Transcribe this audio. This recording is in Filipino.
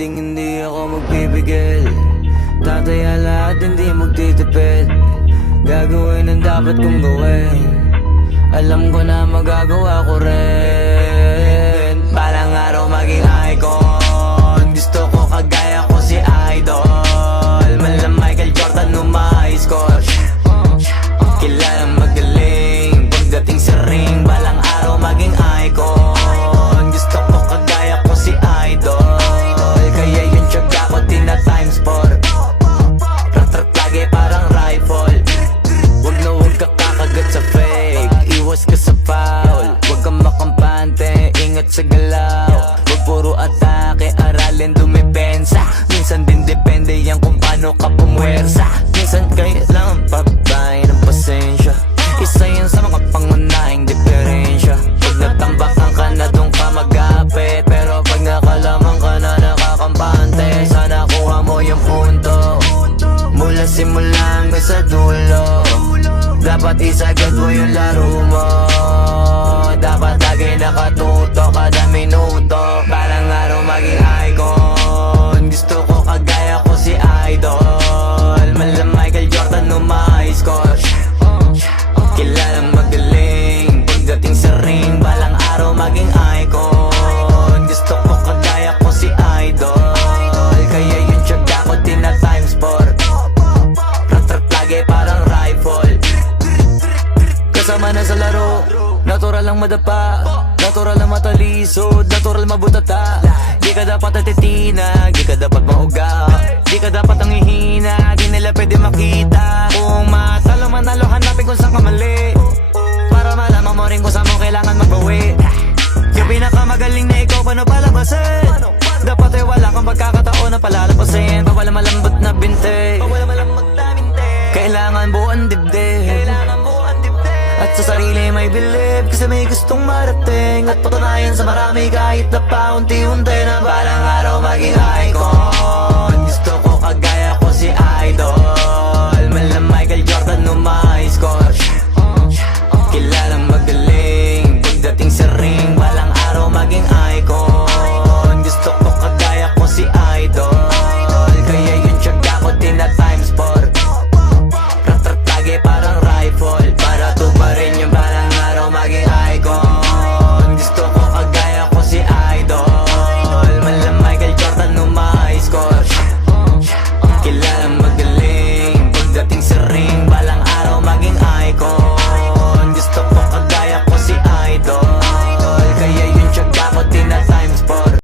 hindi ako magpipigil. Tataya lahat, hindi magtitipid. Gagawin ang dapat kong gawin. Alam ko na magagawa ko rin. Balang araw maging icon. Gusto ko kagaya ko si Idol. Malam Michael Jordan umay-score. Kilalang magaling pagdating sa ring. Balang araw maging icon. Gusto ko kagaya ko si Idol. Kaya yung tiyaga ko tina-times 4. Rat-rat lagi parang rifle. Wag na wag ka kakagat sa fake. Iwas ka sa foul. Wag kang makampante, ingat sa galaw. Wag puro atake, aralin dumipensa. Minsan din depende yan kung paano ka pumwersa. Minsan kailangan pagbahay ng pasensya. Isa yan sa mga pangunahing diferensya. Pag natambakan ka na doon ka magapit. Pero pag nakalaman ka na nakakampante, sana kuha mo yung punto. Mula simula hanggang sa dulo. Dapat isagad mo yung laro mo. Dapat lagi nakatuto kada minuto. Balang araw maging icon. Gusto ko kagaya ko si Idol. Malam Michael Jordan umay-score. Kilalang magaling pagdating sa ring. Balang araw maging icon. Gusto ko kagaya ko si Idol. Kaya yung tiyaga ko tina-times 4. Rat-rat lagi parang rifle. Kasama na sa laro, natural lang madapa. Natural lang matalisod, natural mabutata. Di ka dapat atitina, di ka dapat mauga. Di ka dapat ang ihina, di nila pwede makita. Kung matalo manalo, hanapin kung saan ka mali. Para malaman mo rin kung saan mo kailangan magbawi. Yung pinakamagaling na ikaw, paano palabasin? Dapat ay wala kang pagkakataon na palalapasin. Bawala malambot na binte. Kailangan buuan dibdib. At sa sarili may believe, kasi may gustong marating. At patunayan sa marami kahit na paunti-unti na balang araw maging